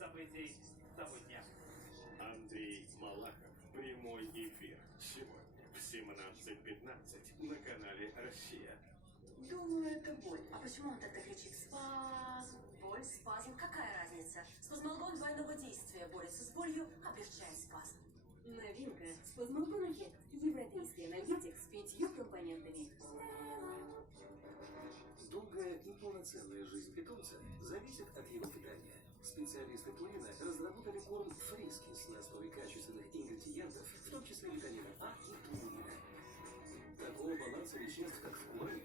событий того дня. Андрей Малахов. Прямой эфир. Сегодня в 17:15 на канале «Россия». Думаю, это боль. А почему он тогда кричит? Спазм, боль, спазм. Какая разница? Спазмолгон двойного действия борется с болью, облегчает спазм. Новинка. Спазмолгон Хит. Европейский анальгетик с 5 компонентами. Долгая и полноценная жизнь питомца зависит от его питания. Специалисты Пурина разработали корм Фрискис на основе качественных ингредиентов, в том числе витамина А и турнира. Такого баланса веществ, как в корме,